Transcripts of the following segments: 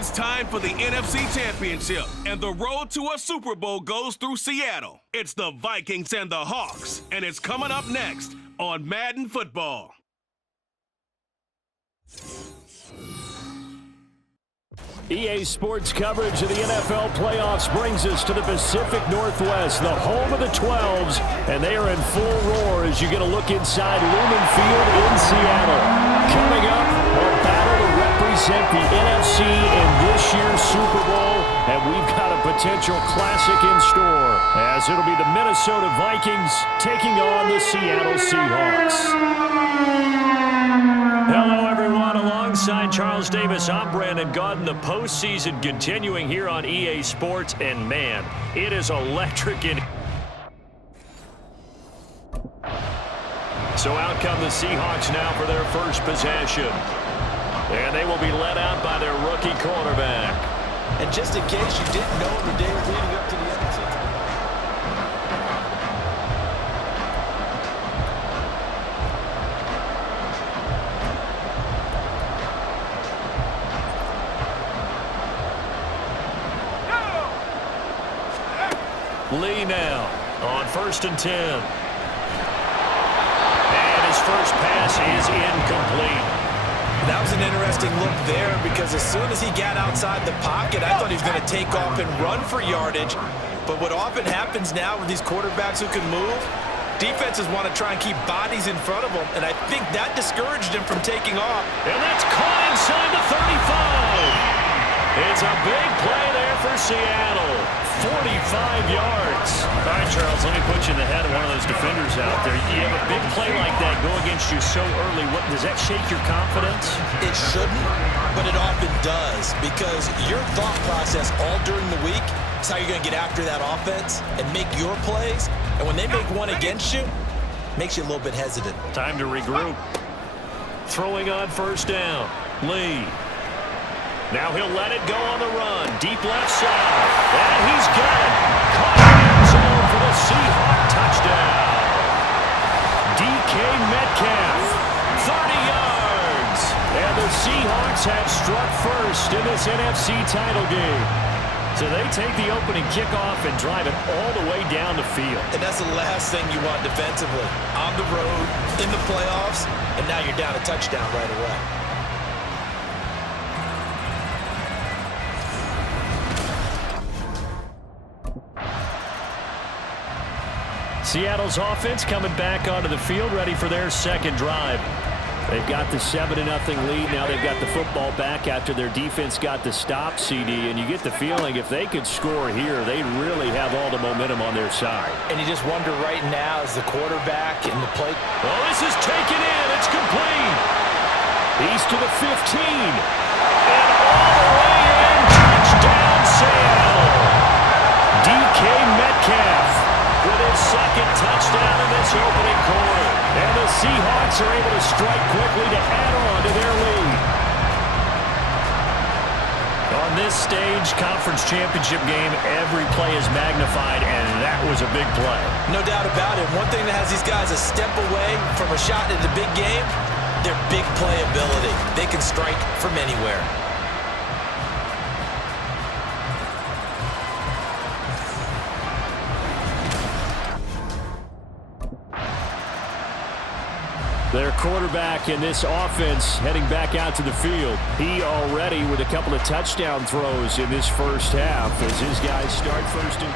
It's time for the NFC Championship, and the road to a Super Bowl goes through Seattle. It's the Vikings and the Hawks, and it's coming up next on Madden Football. EA Sports coverage of the NFL playoffs brings us to the Pacific Northwest, the home of the 12s, and they are in full roar as you get a look inside Lumen Field in Seattle. Coming up, a battle to represent the NFC in this year's Super Bowl, and we've got a potential classic in store, as it'll be the Minnesota Vikings taking on the Seattle Seahawks. Hello, everyone. Alongside Charles Davis, I'm Brandon Gaudin. The postseason continuing here on EA Sports, and man, it is electric in. So out come the Seahawks now for their first possession. And they will be led out by their rookie quarterback. And just in case you didn't know in the days leading up to the NFC. Lee now on 1st and 10. And his first pass is incomplete. That was an interesting look there because as soon as he got outside the pocket, I thought he was going to take off and run for yardage. But what often happens now with these quarterbacks who can move, defenses want to try and keep bodies in front of them, and I think that discouraged him from taking off. And that's caught inside the 35. It's a big play there for Seattle. 45 yards. All right, Charles, let me put you in the head of one of those defenders out there. You have a big play like that go against you so early. Does that shake your confidence? It shouldn't, but it often does because your thought process all during the week is how you're going to get after that offense and make your plays. And when they make one against you, it makes you a little bit hesitant. Time to regroup. Throwing on 1st down. Lee. Now he'll let it go on the run. Deep left side. And he's got it. Caught in the end zone for the Seahawk touchdown. DK Metcalf, 30 yards. And the Seahawks have struck first in this NFC title game. So they take the opening kickoff and drive it all the way down the field. And that's the last thing you want defensively. On the road, in the playoffs, and now you're down a touchdown right away. Seattle's offense coming back onto the field, ready for their second drive. They've got the 7-0 lead. Now they've got the football back after their defense got the stop, CD. And you get the feeling if they could score here, they really have all the momentum on their side. And you just wonder right now as the quarterback in the play. Well, this is taken in. It's complete. He's to the 15. And all the way in. Touchdown, Seattle. DK Metcalf with his second touchdown in this opening quarter. And the Seahawks are able to strike quickly to add on to their lead. On this stage, conference championship game, every play is magnified, and that was a big play. No doubt about it. One thing that has these guys a step away from a shot in the big game, their big play ability. They can strike from anywhere. Their quarterback in this offense heading back out to the field. He already with a couple of touchdown throws in this first half as his guys start 1st and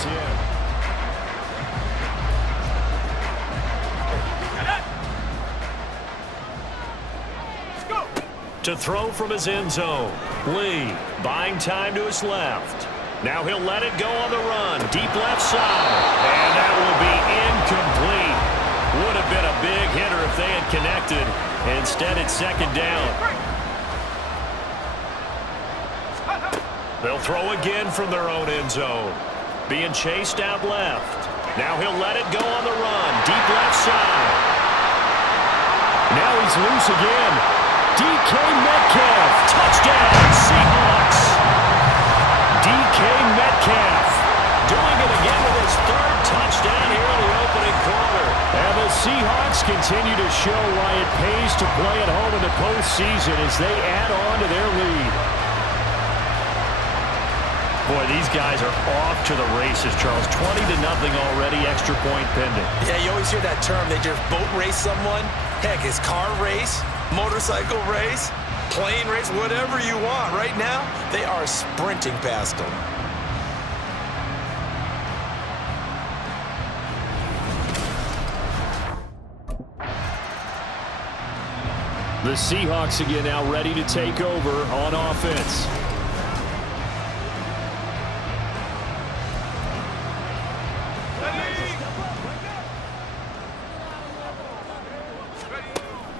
10. To throw from his end zone. Lee buying time to his left. Now he'll let it go on the run. Deep left side. And that will be incomplete. Would have been a big hitter if they had connected. Instead, it's 2nd down. They'll throw again from their own end zone. Being chased out left. Now he'll let it go on the run. Deep left side. Now he's loose again. DK Metcalf. Touchdown, Seahawks. DK Metcalf doing it again with his 3rd touchdown here in the opening quarter. And the Seahawks continue to show why it pays to play at home in the postseason as they add on to their lead. Boy, these guys are off to the races, Charles. 20-0 already, extra point pending. Yeah, you always hear that term. They just boat race someone. Heck, it's car race, motorcycle race, plane race, whatever you want. Right now, they are sprinting past them. The Seahawks again now ready to take over on offense.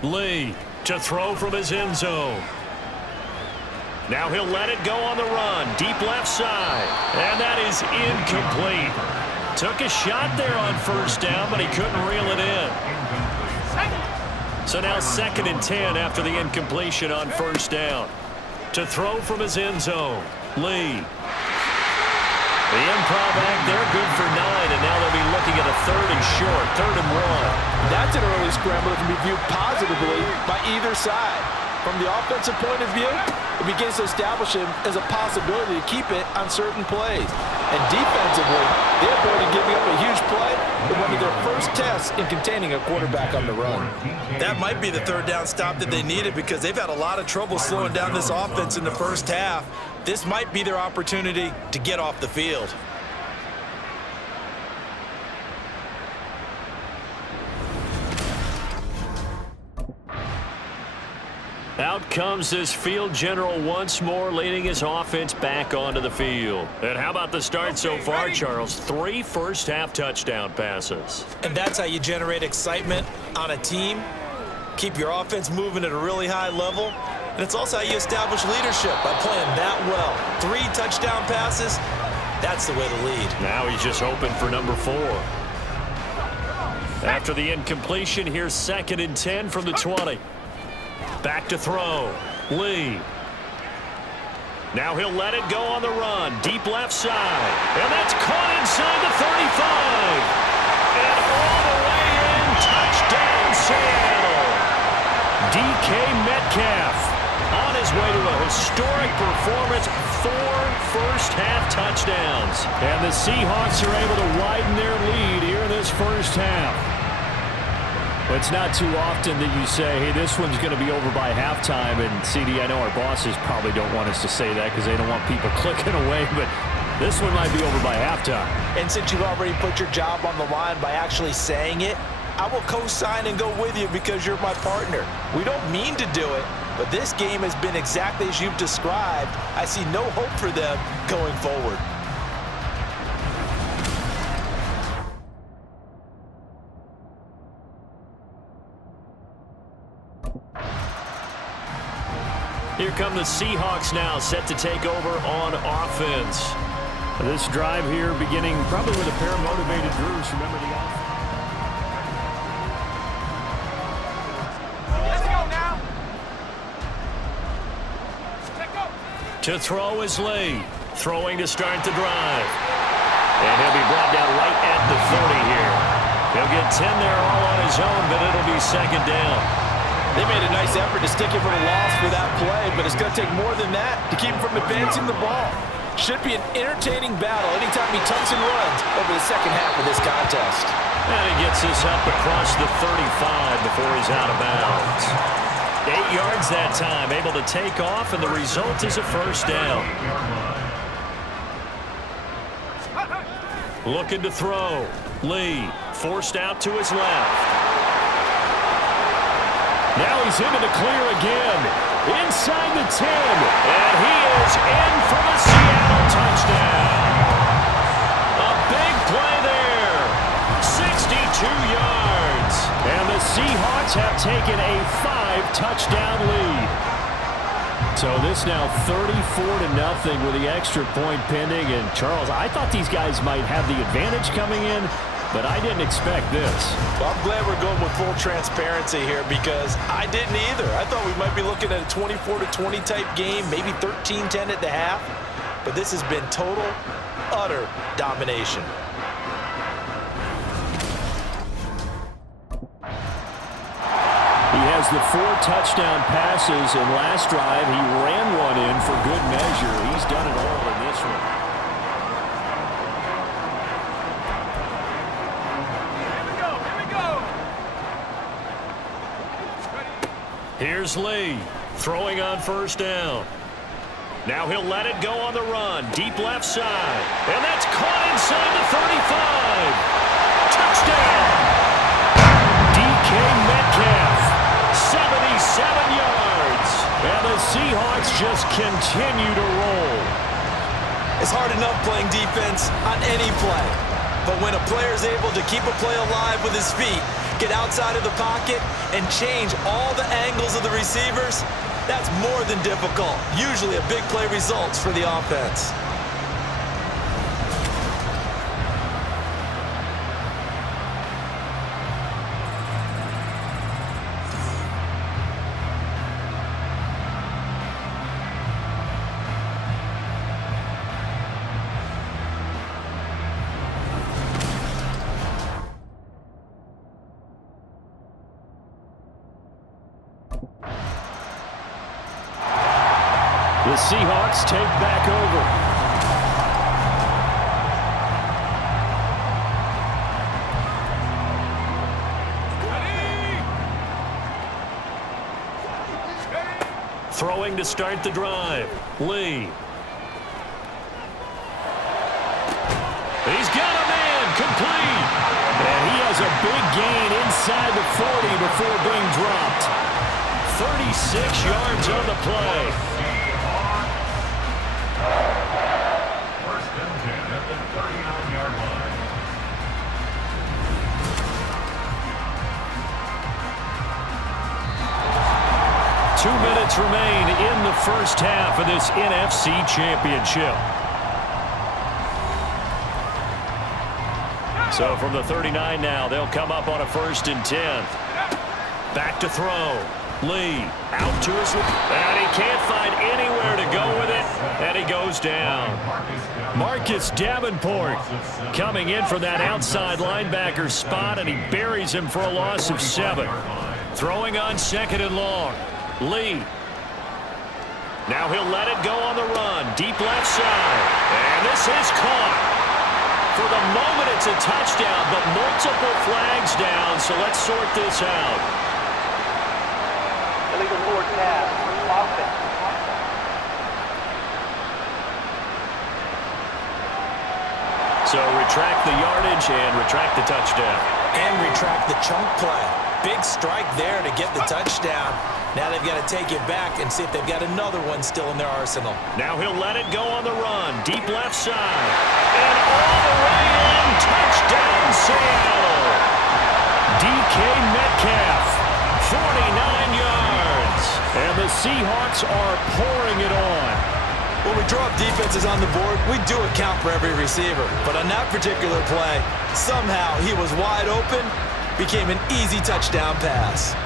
Lee to throw from his end zone. Now he'll let it go on the run. Deep left side. And that is incomplete. Took a shot there on first down, but he couldn't reel it in. So now 2nd and 10 after the incompletion on first down. To throw from his end zone. Lee. The improv act there, good for 9, and now they'll be looking at a 3rd and short, 3rd and 1. That's an early scramble that can be viewed positively by either side. From the offensive point of view, it begins to establish him as a possibility to keep it on certain plays. And defensively, they avoided giving up a huge play in one of their first tests in containing a quarterback on the run. That might be the 3rd down stop that they needed because they've had a lot of trouble slowing down this offense in the first half. This might be their opportunity to get off the field. Out comes this field general once more, leading his offense back onto the field. And how about the start so far, Charles? 3 first-half touchdown passes. And that's how you generate excitement on a team. Keep your offense moving at a really high level. And it's also how you establish leadership by playing that well. 3 touchdown passes, that's the way to lead. Now he's just hoping for number 4. After the incompletion, here's 2nd and 10 from the 20. Back to throw. Lee. Now he'll let it go on the run. Deep left side. And that's caught inside the 35. And all the way in. Touchdown, Seattle. DK Metcalf on his way to a historic performance. 4 first-half touchdowns. And the Seahawks are able to widen their lead here in this first half. It's not too often that you say, hey, this one's going to be over by halftime. And, CD, I know our bosses probably don't want us to say that because they don't want people clicking away. But this one might be over by halftime. And since you've already put your job on the line by actually saying it, I will co-sign and go with you because you're my partner. We don't mean to do it, but this game has been exactly as you've described. I see no hope for them going forward. Here come the Seahawks now, set to take over on offense. This drive here beginning probably with a pair of motivated Drews. Remember the offense. Let's go now. Let's go. To throw is Lee. Throwing to start the drive. And he'll be brought down right at the 30 here. He'll get 10 there all on his own, but it'll be 2nd down. They made a nice effort to stick him for a loss for that play, but it's going to take more than that to keep him from advancing the ball. Should be an entertaining battle anytime he tucks and runs over the second half of this contest. And he gets this up across the 35 before he's out of bounds. 8 yards that time, able to take off, and the result is a first down. Looking to throw. Lee forced out to his left. Now he's into the clear again. Inside the 10. And he is in for the Seattle touchdown. A big play there. 62 yards. And the Seahawks have taken a 5-touchdown lead. So this now 34-0 with the extra point pending. And Charles, I thought these guys might have the advantage coming in, but I didn't expect this. Well, I'm glad we're going with full transparency here because I didn't either. I thought we might be looking at a 24-20 type game, maybe 13-10 at the half. But this has been total, utter domination. He has the 4 touchdown passes, and last drive he ran one in for good measure. He's done it all in this one. Here's Lee throwing on first down. Now he'll let it go on the run. Deep left side. And that's caught inside the 35. Touchdown. DK Metcalf. 77 yards. And the Seahawks just continue to roll. It's hard enough playing defense on any play. But when a player is able to keep a play alive with his feet, get outside of the pocket, and change all the angles of the receivers, that's more than difficult. Usually a big play results for the offense. The Seahawks take back over. Throwing to start the drive. Lee. He's got a man complete. And he has a big gain inside the 40 before being dropped. 36 yards on the play. First and 10 at the 39-yard line. Two minutes remain in the first half of this NFC Championship. So from the 39 now, they'll come up on a 1st and 10. Back to throw. Lee out to his left. And he can't find anywhere to go with it. And he goes down. Marcus Davenport coming in from that outside linebacker spot, and he buries him for a loss of 7. Throwing on 2nd and long. Lee. Now he'll let it go on the run. Deep left side. And this is caught. For the moment, it's a touchdown, but multiple flags down, so let's sort this out. Illegal forward pass. Offense. So retract the yardage and retract the touchdown. And retract the chunk play. Big strike there to get the touchdown. Now they've got to take it back and see if they've got another one still in their arsenal. Now he'll let it go on the run. Deep left side. And all the way in. Touchdown, Seattle. DK Metcalf. 49 yards. And the Seahawks are pouring it on. When we draw up defenses on the board, we do account for every receiver. But on that particular play, somehow he was wide open, became an easy touchdown pass.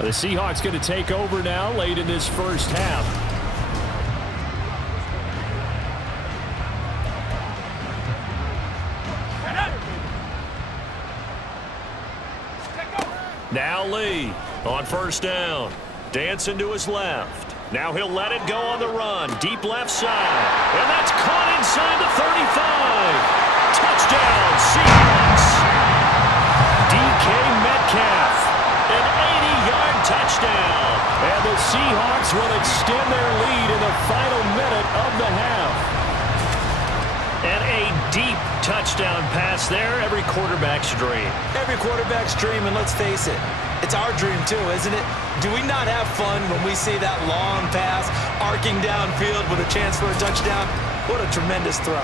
The Seahawks going to take over now late in this first half. Now Lee on 1st down. Dancing to his left. Now he'll let it go on the run. Deep left side. And that's caught inside the 35. Touchdown, Seahawks. DK Metcalf. An 80-yard touchdown. And the Seahawks will extend their lead in the final minute of the half. And a deep touchdown pass there. Every quarterback's dream. Every quarterback's dream, and let's face it, it's our dream too, isn't it? Do we not have fun when we see that long pass arcing downfield with a chance for a touchdown? What a tremendous throw.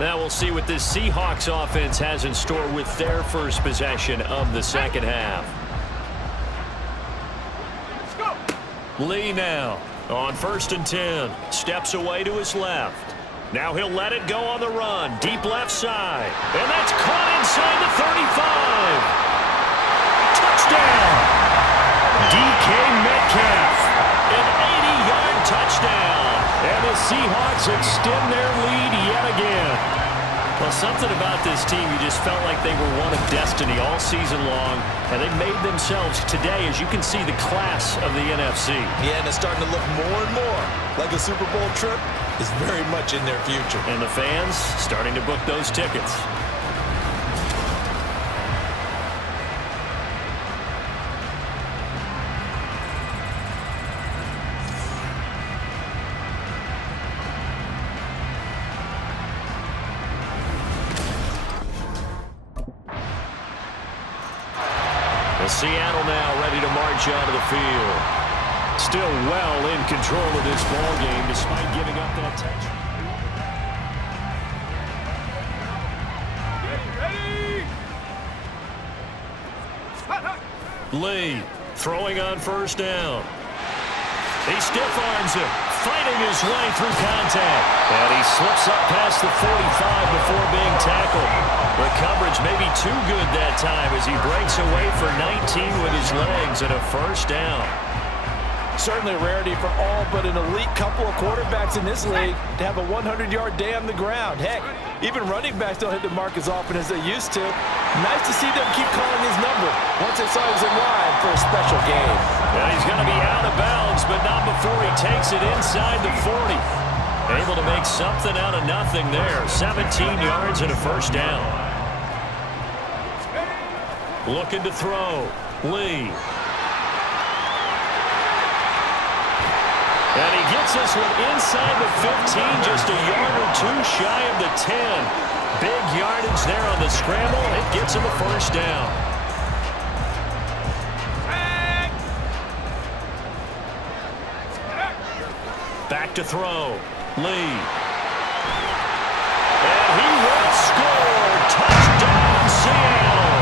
Now we'll see what this Seahawks offense has in store with their first possession of the second half. Let's go. Lee now on 1st and 10. Steps away to his left. Now he'll let it go on the run. Deep left side. And that's caught inside the 35. Touchdown. DK Metcalf. An 80-yard touchdown. And the Seahawks extend their lead yet again. Well, something about this team, you just felt like they were one of destiny all season long, and they made themselves today, as you can see, the class of the NFC. Yeah, and it's starting to look more and more like a Super Bowl trip is very much in their future. And the fans starting to book those tickets. Seattle now ready to march onto the field. Still well in control of this ball game despite giving up that touchdown. Lee throwing on first down. He stiff arms it, fighting his way through contact. And he slips up past the 45 before being tackled. The coverage may be too good that time as he breaks away for 19 with his legs and a first down. Certainly a rarity for all but an elite couple of quarterbacks in this league to have a 100-yard day on the ground. Heck, even running backs don't hit the mark as often as they used to. Nice to see them keep calling his number once they saw he was in line for a special game. And he's going to be out of bounds, but not before he takes it inside the 40. Able to make something out of nothing there. 17 yards and a first down. Looking to throw. Lee. And he gets this one inside the 15, just a yard or two shy of the 10. Big yardage there on the scramble. It gets him a first down. Back to throw. Lee. And he will score. Touchdown, Seattle.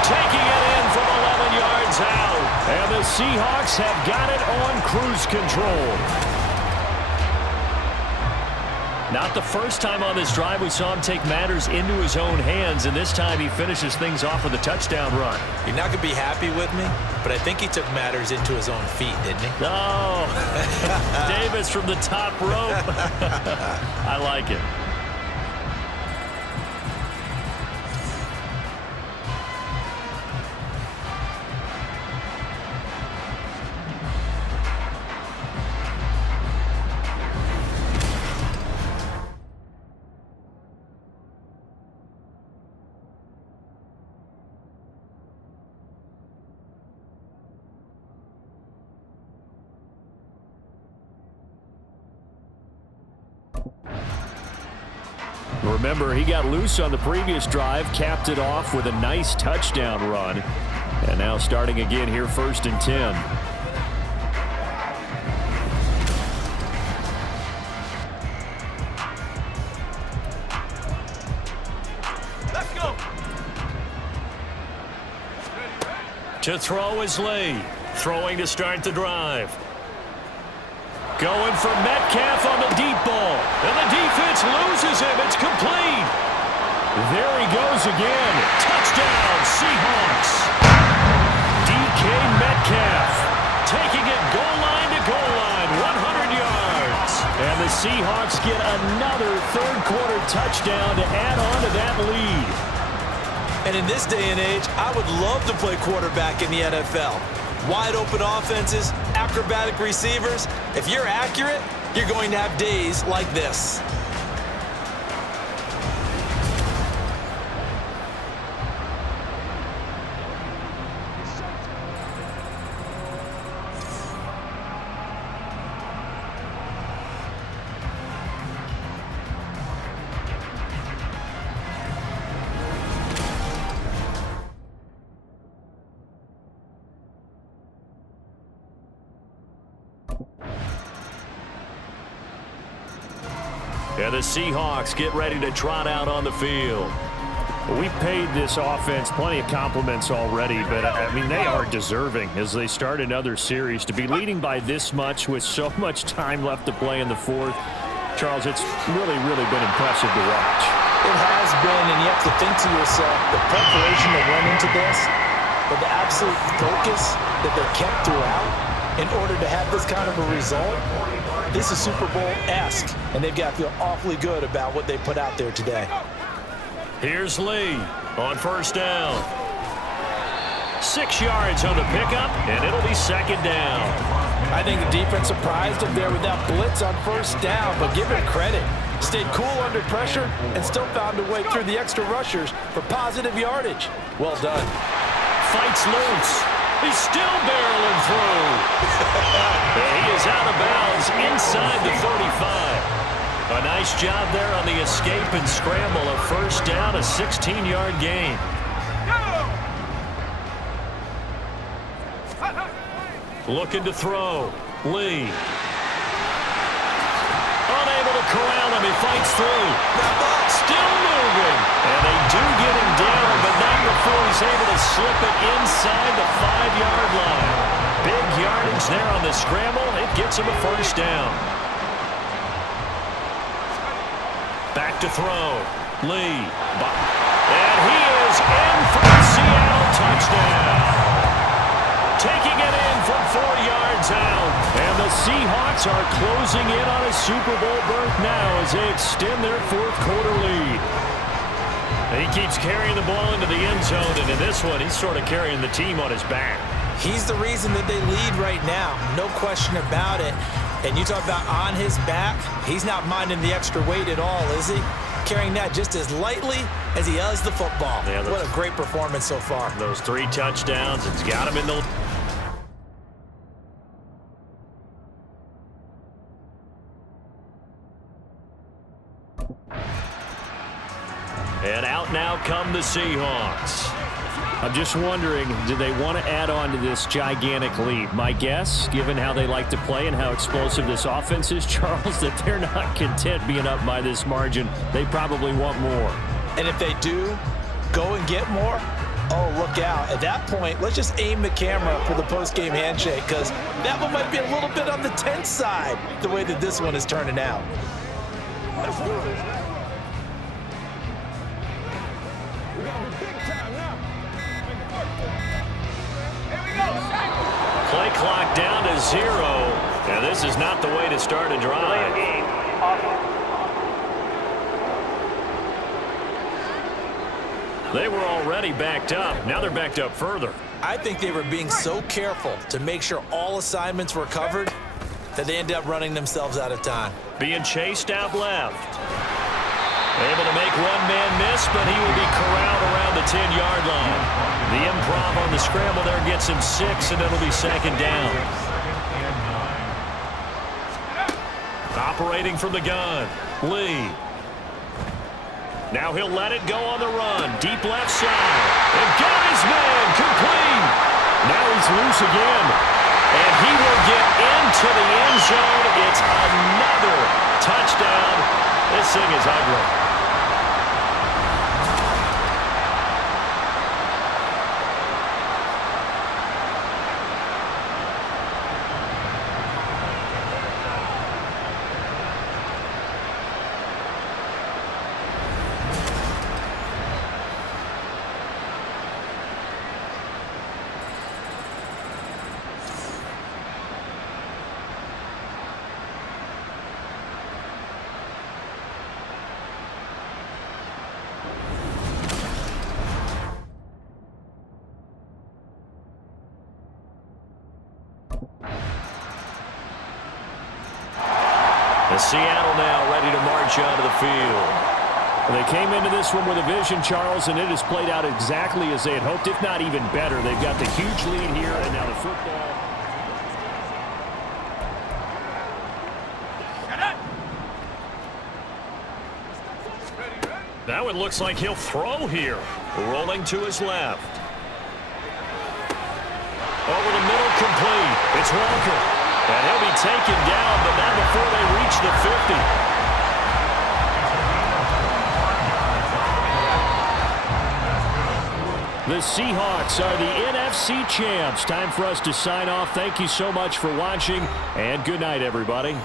Taking it in from 11 yards out. And the Seahawks have got it on cruise control. Not the first time on this drive we saw him take matters into his own hands, and this time he finishes things off with a touchdown run. You're not going to be happy with me, but I think he took matters into his own feet, didn't he? Oh, Davis from the top rope. I like it. Remember, he got loose on the previous drive, capped it off with a nice touchdown run. And now starting again here, 1st and 10. Let's go. To throw is Lee. Throwing to start the drive. Going for Metcalf on the deep ball. And the defense loses him. It's complete. There he goes again. Touchdown, Seahawks. DK Metcalf taking it goal line to goal line, 100 yards. And the Seahawks get another third-quarter touchdown to add on to that lead. And in this day and age, I would love to play quarterback in the NFL. Wide open offenses, acrobatic receivers. If you're accurate, you're going to have days like this. And the Seahawks get ready to trot out on the field. We've paid this offense plenty of compliments already, but, I mean, they are deserving as they start another series. To be leading by this much with so much time left to play in the fourth Charles, it's really, really been impressive to watch. It has been, and you have to think to yourself, the preparation that went into this, but the absolute focus that they kept throughout in order to have this kind of a result, this is Super Bowl-esque, and they've got to feel awfully good about what they put out there today. Here's Lee on first down. 6 yards on the pickup, and it'll be second down. I think the defense surprised him there with that blitz on first down, but give him credit. Stayed cool under pressure and still found a way through the extra rushers for positive yardage. Well done. Fights loose. He's still barreling through. He is out of bounds inside the 35. A nice job there on the escape and scramble. A first down, a 16-yard gain. Looking to throw. Lee. Unable to corral him. He fights through. Still moving. And they do get him down, but not before he's able to slip it inside the 5-yard line. Big yardage there on the scramble. It gets him a first down. Back to throw. Lee. And he is in for the Seattle touchdown. Taking it in from 4 yards out. And the Seahawks are closing in on a Super Bowl berth now as they extend their fourth-quarter lead. He keeps carrying the ball into the end zone, and in this one, he's sort of carrying the team on his back. He's the reason that they lead right now. No question about it. And you talk about on his back, he's not minding the extra weight at all, is he? Carrying that just as lightly as he does the football. Yeah, what a great performance so far. Those 3 touchdowns, it's got him in the... And out now come the Seahawks. I'm just wondering, do they want to add on to this gigantic lead? My guess, given how they like to play and how explosive this offense is, Charles, that they're not content being up by this margin. They probably want more. And if they do go and get more, oh, look out. At that point, let's just aim the camera for the post-game handshake, because that one might be a little bit on the tense side, the way that this one is turning out. Play clock down to 0. Now, this is not the way to start a drive. They were already backed up. Now they're backed up further. I think they were being so careful to make sure all assignments were covered that they ended up running themselves out of time. Being chased out left. Able to make one man miss, but he will be corralled around the 10-yard line. The improv on the scramble there gets him 6, and it'll be second down. Operating from the gun, Lee. Now he'll let it go on the run. Deep left side. And got his man complete. Now he's loose again. And he will get into the end zone. It's another touchdown. This thing is ugly. Seattle now ready to march onto the field. They came into this one with a vision, Charles, and it has played out exactly as they had hoped, if not even better. They've got the huge lead here, and now the football. Now it looks like he'll throw here. Rolling to his left. Over the middle, complete. It's Walker. And he'll be taken down, but not before they reach the 50. The Seahawks are the NFC champs. Time for us to sign off. Thank you so much for watching, and good night, everybody.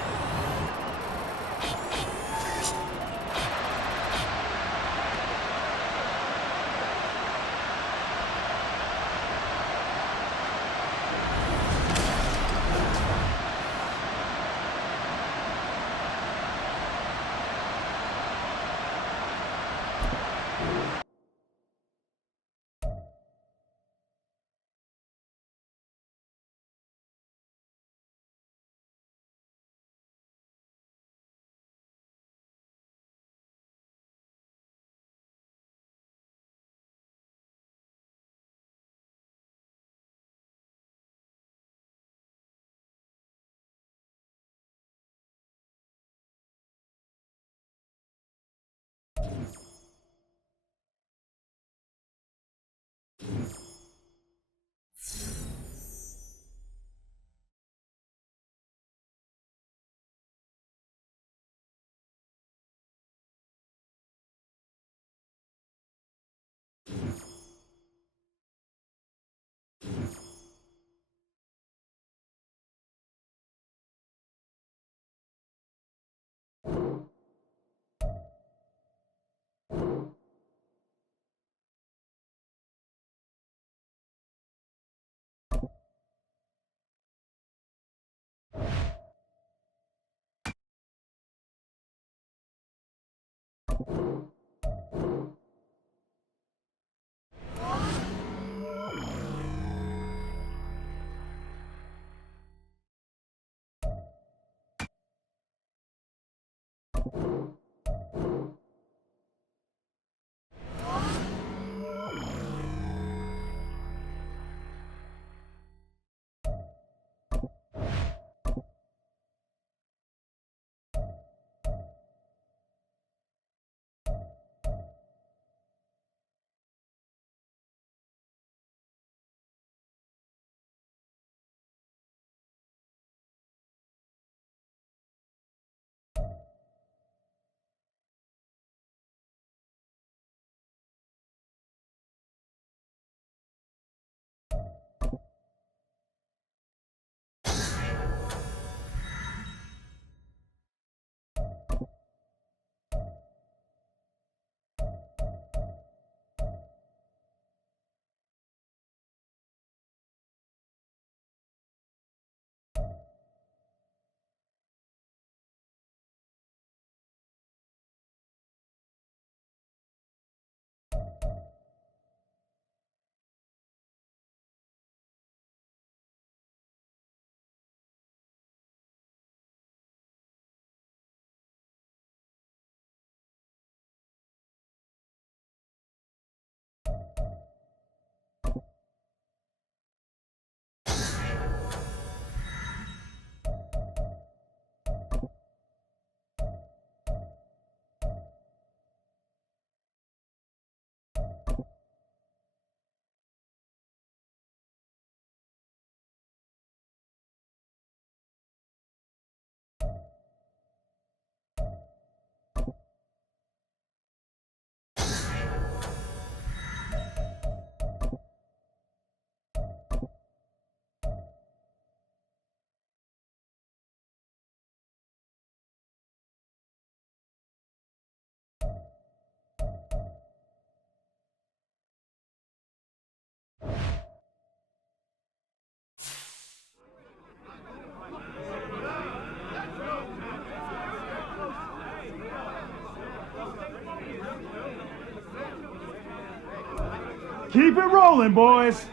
Keep it rolling, boys.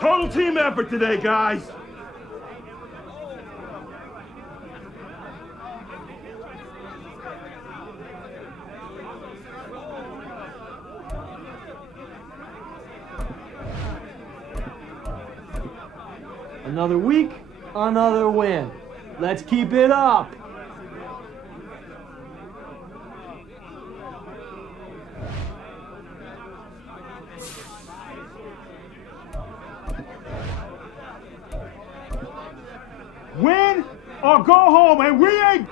Total team effort today, guys. Another week, another win. Let's keep it up. Win or go home, and we ain't...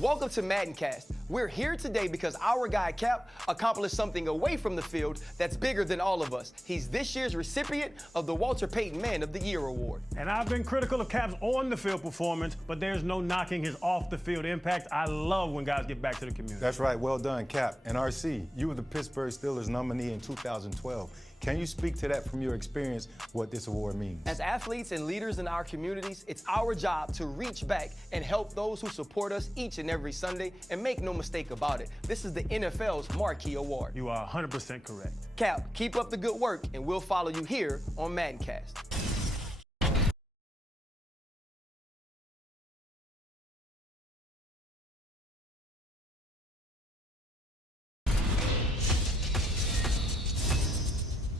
Welcome to MaddenCast. We're here today because our guy Cap accomplished something away from the field that's bigger than all of us. He's this year's recipient of the Walter Payton Man of the Year award. And I've been critical of Cap's on-the-field performance, but there's no knocking his off-the-field impact. I love when guys get back to the community. That's right. Well done, Cap. And RC, you were the Pittsburgh Steelers nominee in 2012. Can you speak to that from your experience, what this award means? As athletes and leaders in our communities, it's our job to reach back and help those who support us each and every Sunday. And make no mistake about it, this is the NFL's marquee award. You are 100% correct. Cap, keep up the good work, and we'll follow you here on MaddenCast.